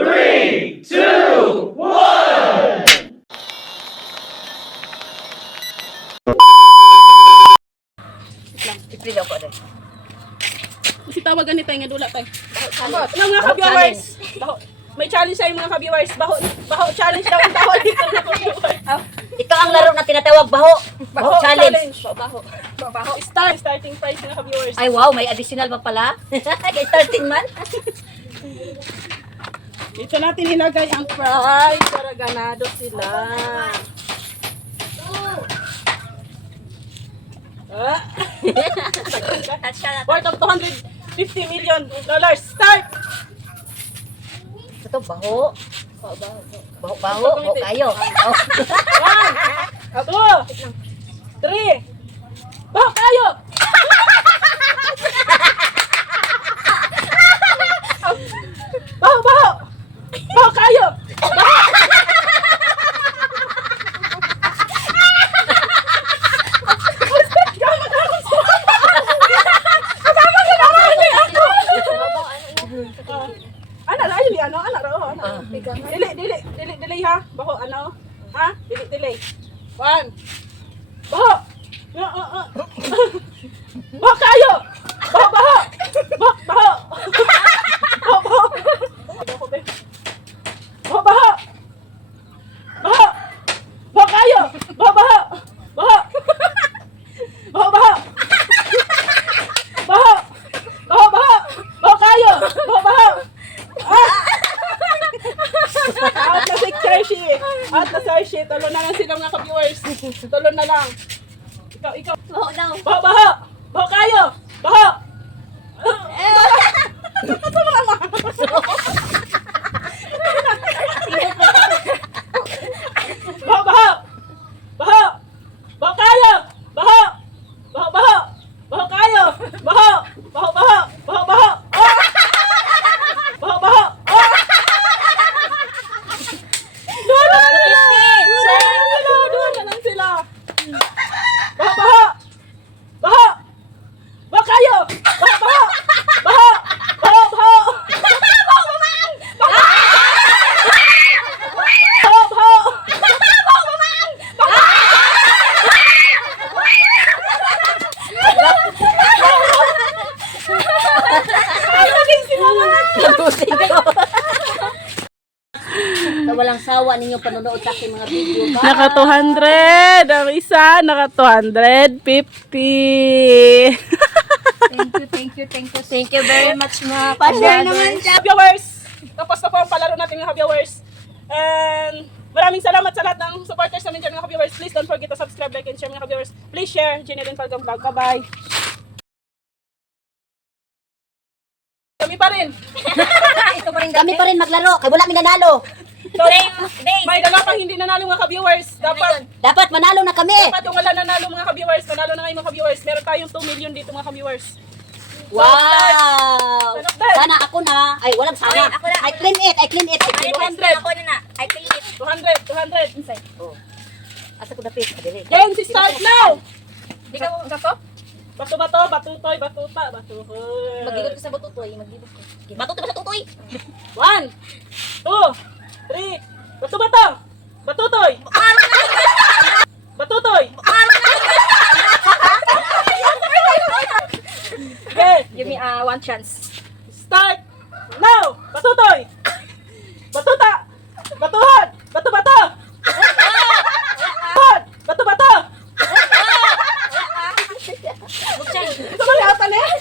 3, 2, 1! Iprilaw ko din. Kasi tawagan ni tayo nga dula tayo. Challenge. Ano mga ka-viewers? Baho. May challenge tayo mga ka-viewers. Baho challenge daw ang tawag dito mga ka-viewers. Ito ang laro na tinatawag baho. Baho challenge. Baho. Starting price mga ka-viewers. Ay wow, may additional pa pala. Kay starting man. Dito natin ilagay ang price para ganado sila. Ah. Worth of $250 million. Start! Ito baho. Baho, baho kayo. Oh. 1, 2, 3. Baho kayo! Baho, baho! Baho kayo! Ana ra yun ano ana ra oh ana. Dili ha. Baho ano? Ha? Dili. 1. Baho. Baho kayo. Baho. Baho. Baho. Baho. Baho. Baho. Baho kayo. Baho. Baho. Baho. Baho. Baho. Baho kayo. Baho. Out na si Kershi. Out na si Kershi. Tulo na lang sila mga ka-viewers. Tulo na lang. Ikaw. Baho daw. Baho. Baho kayo. Baho. Baho. Baho. Baho kayo. Baho. Baho. Baho kayo. Baho. Baho. Baho. Baho. Doon na lang sila. Baho. Baho kayo. Baho. Nagusin ko. Sa walang sawa ninyo panonood sa aking mga video. Bye. Naka 200 ang isa, naka 250. Thank you very much mga pa-share naman siya. Viewers, tapos na po ang palaro natin mga viewers. And maraming salamat sa lahat ng supporters namin dyan mga viewers. Please don't forget to subscribe, like, and share mga viewers. Please share, Jeneline Falcon Vlog. Bye-bye. Kami pa rin. Kami pa rin maglaro. Kaya wala minanalo. So, may dala pang hindi nanalo mga ka-viewers. Dapat manalo na kami. Dapat yung wala nanalo mga ka-viewers. Nanalo na ngayon mga ka-viewers. Meron tayong 2 million dito mga ka-viewers. Wow! Sana ako na. Ay, walang sana. Ako na. I claim it. 200. Ako na na. I clean it. 200. Inside. Oh. Asa ko dapit? Adili. Game, start now! Di ka mo gato? Bato-bato, batutoy, batuta, batuhoy. Magigod ko sa bututoy. Magigod ko. Batutoy ba sa tutoy? 1, 2, 3. Bato-bato! Batutoy! Batutoy! Okay, Give me one chance. start now! Batutoy! Batuta! Batuhon! Bato-bato! Batuhon! Bato-bato! Ito ba latan eh?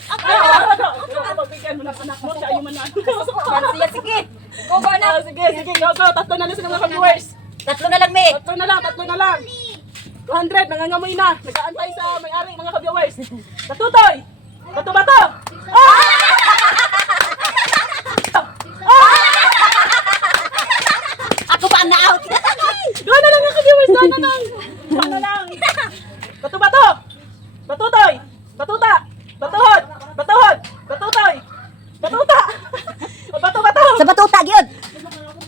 Pagbigyan mo na anak mo, siya yung manalo. Sige. Go na. Sige, go. Tatlo na lang sila mga viewers. Tatlo na lang, me. Tatlo na lang. 200, nangangamoy na. Nag-aantay sa may-ari mga ka-viewers. Batutoy! Bato-bato! Ako pa ang na-out. Doon na lang mga ka-viewers, doon na lang. Bato-bato! Batutoy! Batuta! Batuhon! Batuhon! Batutoy! Batuta! Bato-bato! Sa batuta, gyud.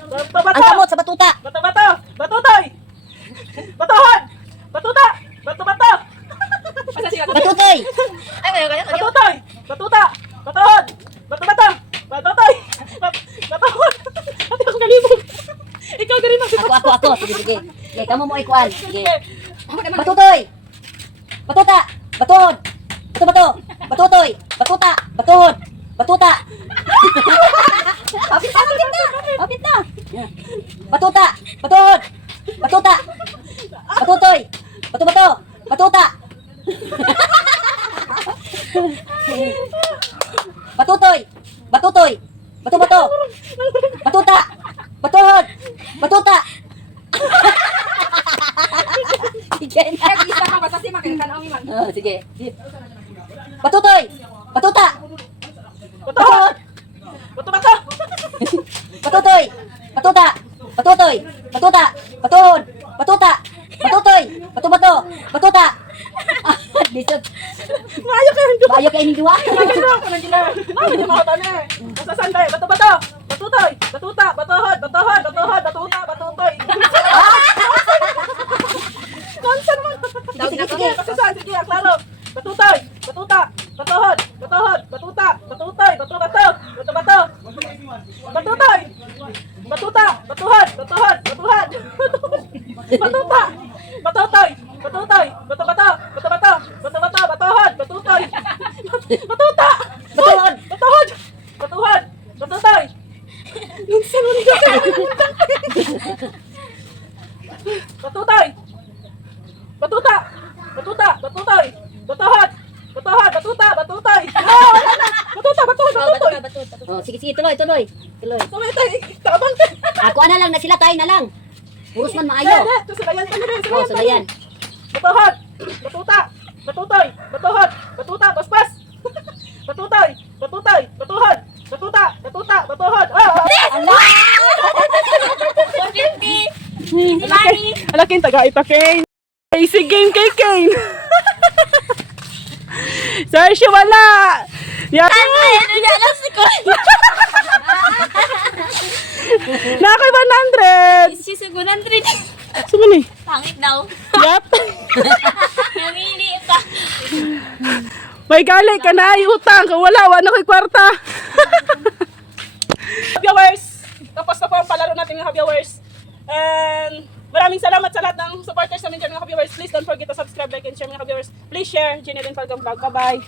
Bato-bato! Ang kamot sa batuta. Bato-bato! Batutoy! Batuhon! Batuta! Bato-bato! Batutoy. Batutoy! Batuta! Batuhon! Bato-bato! Batutoy! Batuhon! Ako. Sige, sige. Sige, kamu mo ikuan. Sige. Sige. Batutoy. Batuta. Batuhod. Bato. Batutoy. Batuta. Batuhod. Batuta. Kapit na. Batuta. Batuhod. Batuta. Batutoy. Bato. Batuta. Batutoy. Bato. Batuta. Batuhod. Batuta. Sige na. Kaya isa ka basta si makin kan man. Oh, sige. Batutoy. Batuta. Batuhod. Bato. Batutoy. Batuta. Batutoy. Batuta. Batuhod. Batuta. Batutoy. Bato. Batuta. Lisod. Maayo kayo. Bayo kay ni duwa. Maayo di mga tani. Basta sanday. Bato. Batutoy. Batuta. Batuhod. Batutoy. Nonsense naman. Sige. Basta saan. Sige, ang klaro. Batutoy. Batuta. Batuhod. Batuta. Batutoy. Bato. Batutoy. Batuta. Batuhod. Batutoy. Batuhod. Batutoy. Batuta. Batuhod. Batuhod. Batutoy. Minsan mo nito. Batutoy. Batuta. Batutoy. Batuhod. Batutoy. Batutoy. Oh, sige, tuloy. Tuloy tayo. Tabang tayo. Ako na lang na sila tayo na lang. Puros man maayo. Ito sulayan tayo rin. Oh, sulayan. Batuhod. Batuta. Batutoy. Batuhod. Batuta. Basbas. Batutoy. Batuhod. Batuhod. Ala! 150. Alakin taga ipakain. Basic game kay Kane. Search wala. Yan. Nakay 100. Si Sugunan 3. Sumuni. Pangit daw. Yep. Namili pa. May gali ka na utang. Kung wala ko'y kwarta. Viewers, tapos na po ang palaro natin mga viewers. And maraming salamat sa lahat ng supporters namin dyan mga viewers. Please don't forget to subscribe, like, and share mga viewers. Please share Jenny Falcon Vlog. Bye-bye.